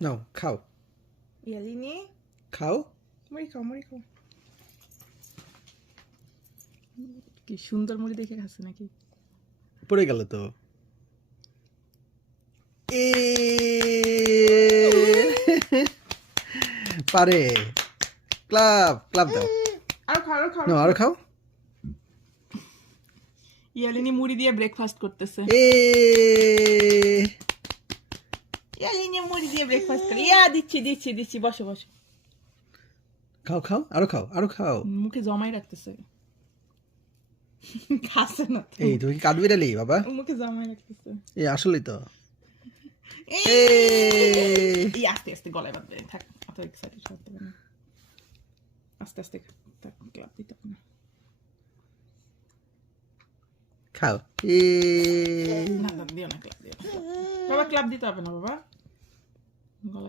নাও খাও ইয়ালিনী খাও মুড়ি খাও কি সুন্দর মুড়ি দেখে খাচ্ছে নাকি পড়ে গেল তো এ পারে ক্লাব ক্লাব দাও আর খাও নাও আর খাও ইয়ালিনী মুড়ি দিয়ে ব্রেকফাস্ট করতেছে এ ইয়ালিনী মুড়ি দিয়ে ব্রেকফাস্ট করে দিচ্ছি বসো খাও খাও আরো খাও মুখে জমাই রাখতেছে খাচ্ছে না তো। এই তুমি কি কাঁদ বিড়ালি বাবা মুখে জমাই রাখতেছে এই আসলেই তো এই আস্তে গলায় বাঁধবে থাক অত এক্সাইটেড হতে হবে না আস্তে থাক ক্লাব দিতে হবে না খাও না দিও না ক্লাব দিও না বাবা ক্লাব দিতে হবে না বাবা গলায়